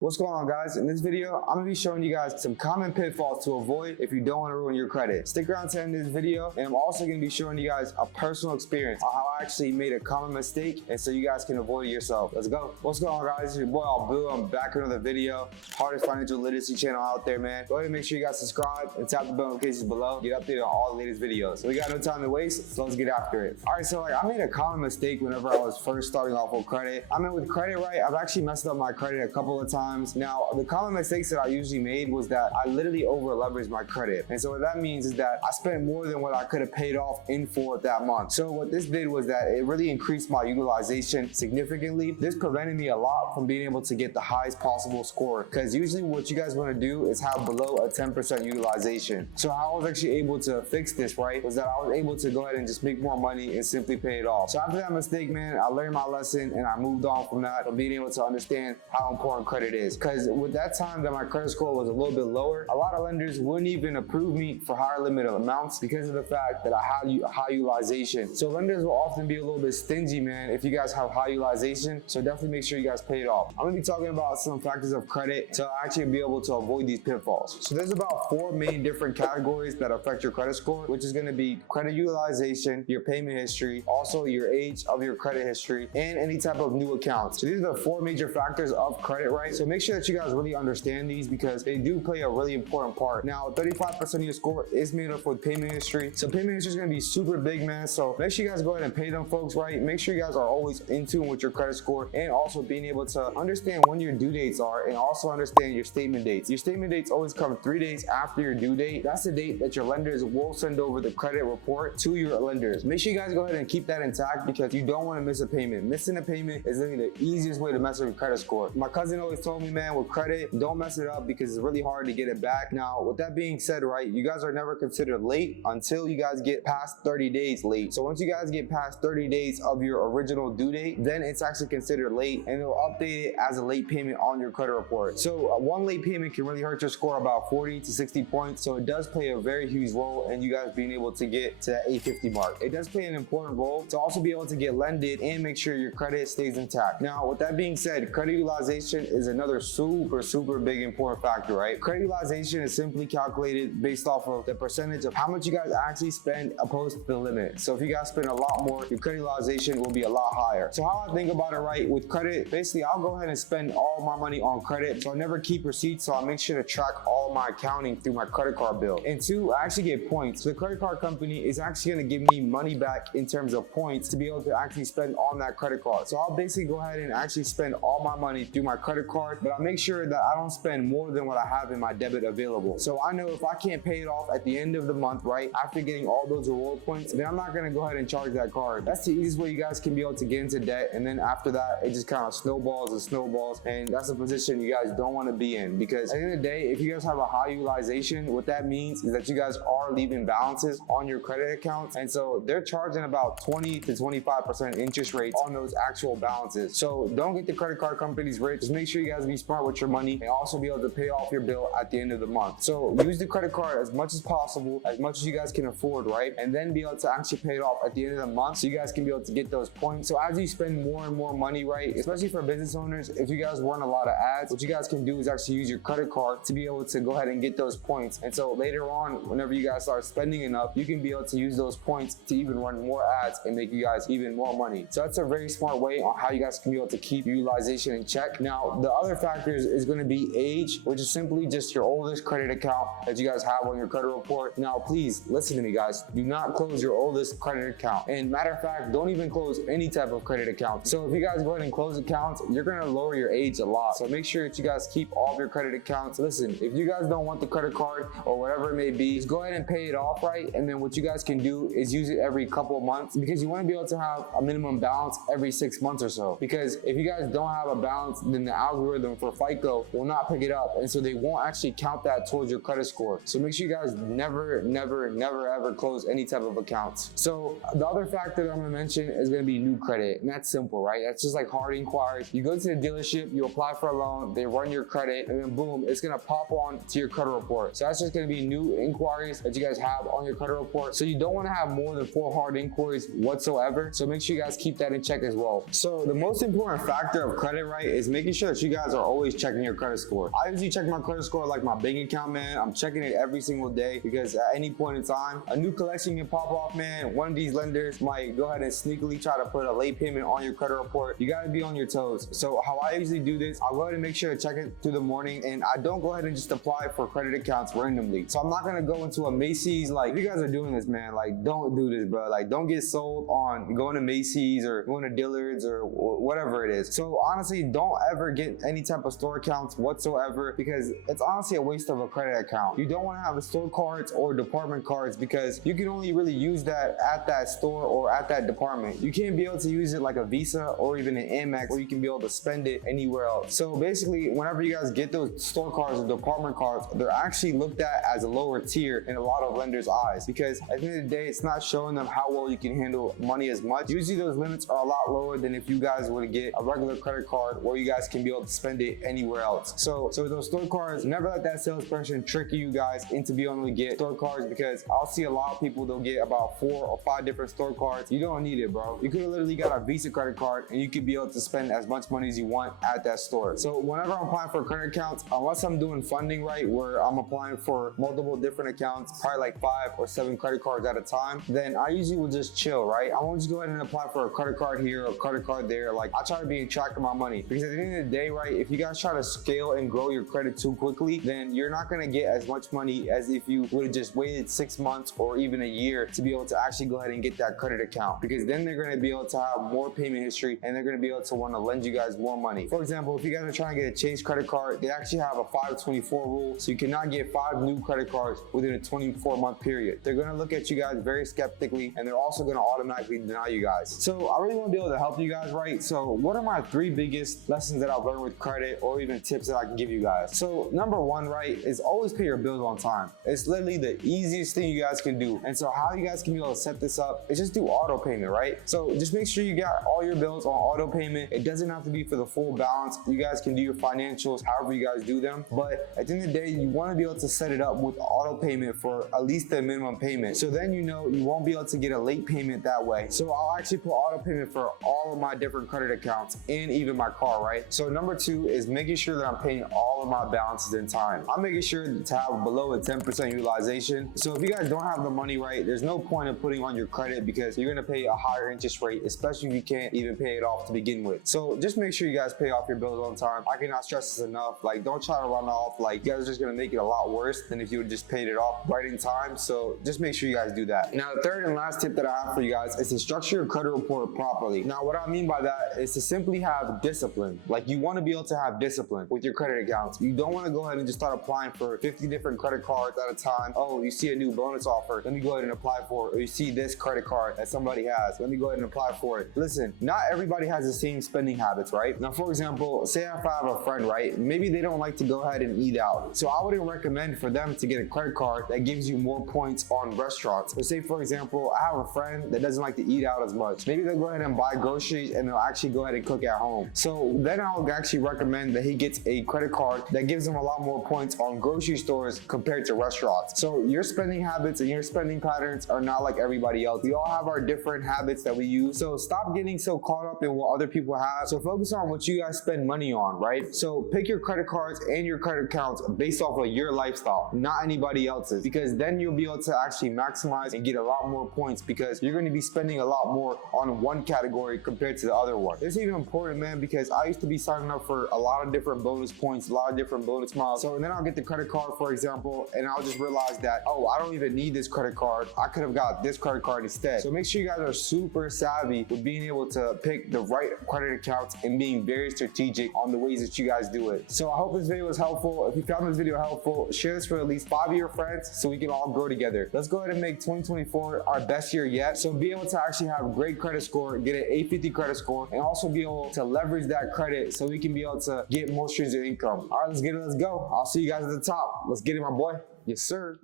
What's going on, guys? In this video, I'm gonna be showing you guys some common pitfalls to avoid if you don't want to ruin your credit. Stick around to the end of this video, and I'm also gonna be showing you guys a personal experience on how I actually made a common mistake, and so you guys can avoid it yourself. Let's go. What's going on, guys? It's your boy Boo. I'm back with another video. Hardest financial literacy channel out there, man. Go ahead and make sure you guys subscribe and tap the bell notifications below. Get updated on all the latest videos. So we got no time to waste, so let's get after it. All right, so I made a common mistake whenever I was first starting off with credit. With credit, right, I've actually messed up my credit a couple of times. Now, the common mistakes that I usually made was that I literally over leveraged my credit. And so what that means is that I spent more than what I could have paid off in full that month. So what this did was that it really increased my utilization significantly. This prevented me a lot from being able to get the highest possible score, because usually what you guys want to do is have below a 10% utilization. So how I was actually able to fix this, right, was that I was able to go ahead and just make more money and simply pay it off. So after that mistake, man, I learned my lesson and I moved on from that, from being able to understand how important credit is. Because with that time that my credit score was a little bit lower, a lot of lenders wouldn't even approve me for higher limit amounts because of the fact that I had high utilization. So lenders will often be a little bit stingy, man, if you guys have high utilization. So definitely make sure you guys pay it off. I'm gonna be talking about some factors of credit to actually be able to avoid these pitfalls. So there's about 4 main different categories that affect your credit score, which is gonna be credit utilization, your payment history, also your age of your credit history, and any type of new accounts. So these are the 4 major factors of credit, right? So make sure that you guys really understand these because they do play a really important part. Now, 35% of your score is made up with payment history. So payment history is going to be super big, man. So make sure you guys go ahead and pay them folks, right? Make sure you guys are always in tune with your credit score, and also being able to understand when your due dates are, and also understand your statement dates. Your statement dates always come 3 days after your due date. That's the date that your lenders will send over the credit report to your lenders. Make sure you guys go ahead and keep that intact because you don't want to miss a payment. Missing a payment is literally the easiest way to mess with your credit score. My cousin always told me, man, with credit, don't mess it up because it's really hard to get it back. Now, with that being said, right, you guys are never considered late until you guys get past 30 days late. So once you guys get past 30 days of your original due date, then it's actually considered late, and they'll update it as a late payment on your credit report. So one late payment can really hurt your score about 40 to 60 points. So it does play a very huge role in you guys being able to get to that 850 mark. It does play an important role to also be able to get lended and make sure your credit stays intact. Now, with that being said, credit utilization is another super big important factor, right? Credit utilization is simply calculated based off of the percentage of how much you guys actually spend opposed to the limit. So if you guys spend a lot more, your credit utilization will be a lot higher. So how I think about it, right, with credit, basically I'll go ahead and spend all my money on credit. So I never keep receipts, so I'll make sure to track all my accounting through my credit card bill. And 2, I actually get points. So the credit card company is actually going to give me money back in terms of points to be able to actually spend on that credit card. So I'll basically go ahead and actually spend all my money through my credit card, but I make sure that I don't spend more than what I have in my debit available. So I know if I can't pay it off at the end of the month, right, after getting all those reward points, then I'm not going to go ahead and charge that card. That's the easiest way you guys can be able to get into debt, and then after that it just kind of snowballs and snowballs, and that's a position you guys don't want to be in, because at the end of the day, if you guys have a high utilization, what that means is that you guys are leaving balances on your credit accounts, and so they're charging about 20 to 25% interest rates on those actual balances. So don't get the credit card companies rich. Just make sure you guys be smart with your money and also be able to pay off your bill at the end of the month. So use the credit card as much as possible, as much as you guys can afford, right? And then be able to actually pay it off at the end of the month so you guys can be able to get those points. So as you spend more and more money, right, especially for business owners, if you guys run a lot of ads, what you guys can do is actually use your credit card to be able to go ahead and get those points. And so later on, whenever you guys start spending enough, you can be able to use those points to even run more ads and make you guys even more money. So that's a very smart way on how you guys can be able to keep utilization in check. Now, the other factors is going to be age, which is simply just your oldest credit account that you guys have on your credit report. Now, please listen to me, guys. Do not close your oldest credit account. And matter of fact, don't even close any type of credit account. So if you guys go ahead and close accounts, you're going to lower your age a lot. So make sure that you guys keep all of your credit accounts. Listen, if you guys don't want the credit card or whatever it may be, just go ahead and pay it off, right? And then what you guys can do is use it every couple of months, because you want to be able to have a minimum balance every 6 months or so. Because if you guys don't have a balance, then the algorithm for FICO will not pick it up, and so they won't actually count that towards your credit score. So make sure you guys never ever close any type of accounts. So the other factor that I'm going to mention is going to be new credit, and that's simple, right? That's just like hard inquiries. You go to the dealership, you apply for a loan, they run your credit, and then boom, it's going to pop on to your credit report. So that's just going to be new inquiries that you guys have on your credit report. So you don't want to have more than 4 hard inquiries whatsoever. So make sure you guys keep that in check as well. So the most important factor of credit, right, is making sure that you guys guys are always checking your credit score. I usually check my credit score like my bank account, man. I'm checking it every single day because at any point in time, a new collection can pop off, man. One of these lenders might go ahead and sneakily try to put a late payment on your credit report. You gotta be on your toes. So how I usually do this, I'll go ahead and make sure to check it through the morning, and I don't go ahead and just apply for credit accounts randomly. So I'm not gonna go into a Macy's. Like, if you guys are doing this, man, like, don't do this, bro. Like, don't get sold on going to Macy's or going to Dillard's or whatever it is. So honestly, don't ever get any type of store accounts whatsoever, because it's honestly a waste of a credit account. You don't want to have a store cards or department cards, because you can only really use that at that store or at that department. You can't be able to use it like a Visa or even an Amex where you can be able to spend it anywhere else. So basically, whenever you guys get those store cards or department cards, they're actually looked at as a lower tier in a lot of lenders' eyes, because at the end of the day, it's not showing them how well you can handle money as much. Usually those limits are a lot lower than if you guys were to get a regular credit card where you guys can be able to spend it anywhere else. So with those store cards, never let that salesperson trick you guys into being able to get store cards, because I'll see a lot of people, they'll get about 4 or 5 different store cards. You don't need it, bro. You could have literally got a Visa credit card and you could be able to spend as much money as you want at that store. So whenever I'm applying for credit accounts, unless I'm doing funding right, where I'm applying for multiple different accounts, probably like 5 or 7 credit cards at a time, then I usually will just chill, right? I won't just go ahead and apply for a credit card here or a credit card there. Like, I try to be in track of my money, because at the end of the day, right, if you guys try to scale and grow your credit too quickly, then you're not going to get as much money as if you would have just waited 6 months or even a year to be able to actually go ahead and get that credit account, because then they're going to be able to have more payment history and they're going to be able to want to lend you guys more money. For example, if you guys are trying to get a Chase credit card, they actually have a 524 rule, so you cannot get 5 new credit cards within a 24-month period. They're going to look at you guys very skeptically, and they're also going to automatically deny you guys. So I really want to be able to help you guys, right? So what are my 3 biggest lessons that I've learned with credit, or even tips that I can give you guys? So number 1, right, is always pay your bills on time. It's literally the easiest thing you guys can do. And so how you guys can be able to set this up is just do auto payment, right? So just make sure you got all your bills on auto payment. It doesn't have to be for the full balance. You guys can do your financials however you guys do them. But at the end of the day, you want to be able to set it up with auto payment for at least the minimum payment. So then you know you won't be able to get a late payment that way. So I'll actually put auto payment for all of my different credit accounts and even my car, right? So number 2 is making sure that I'm paying all of my balances in time. I'm making sure to have below a 10% utilization. So if you guys don't have the money, right, there's no point in putting on your credit, because you're going to pay a higher interest rate, especially if you can't even pay it off to begin with. So just make sure you guys pay off your bills on time. I cannot stress this enough. Like, don't try to run off. Like, you guys are just going to make it a lot worse than if you would just paid it off right in time. So just make sure you guys do that. Now, the third and last tip that I have for you guys is to structure your credit report properly. Now, what I mean by that is to simply have discipline. Like, you want to be able to have discipline with your credit accounts. You don't want to go ahead and just start applying for 50 different credit cards at a time. Oh, you see a new bonus offer, let me go ahead and apply for it. Or you see this credit card that somebody has, let me go ahead and apply for it. Listen, not everybody has the same spending habits, right? Now, for example, say if I have a friend, right, maybe they don't like to go ahead and eat out. So I wouldn't recommend for them to get a credit card that gives you more points on restaurants. So say, for example, I have a friend that doesn't like to eat out as much. Maybe they'll go ahead and buy groceries and they'll actually go ahead and cook at home. So then I'll actually recommend that he gets a credit card that gives him a lot more points on grocery stores compared to restaurants. So your spending habits and your spending patterns are not like everybody else. We all have our different habits that we use. So stop getting so caught up in what other people have. So focus on what you guys spend money on, right? So pick your credit cards and your credit accounts based off of your lifestyle, not anybody else's, because then you'll be able to actually maximize and get a lot more points, because you're going to be spending a lot more on one category compared to the other one. It's even important, man, because I used to be signing up for a lot of different bonus points, a lot of different bonus miles. So then I'll get the credit card, for example, and I'll just realize that, oh, I don't even need this credit card. I could have got this credit card instead. So make sure you guys are super savvy with being able to pick the right credit accounts and being very strategic on the ways that you guys do it. So I hope this video was helpful. If you found this video helpful, share this for at least 5 of your friends so we can all grow together. Let's go ahead and make 2024 our best year yet. So be able to actually have a great credit score, get an 850 credit score, and also be able to leverage that credit so we can be able to get more streams of income. All right, let's get it. Let's go. I'll see you guys at the top. Let's get it, my boy. Yes, sir.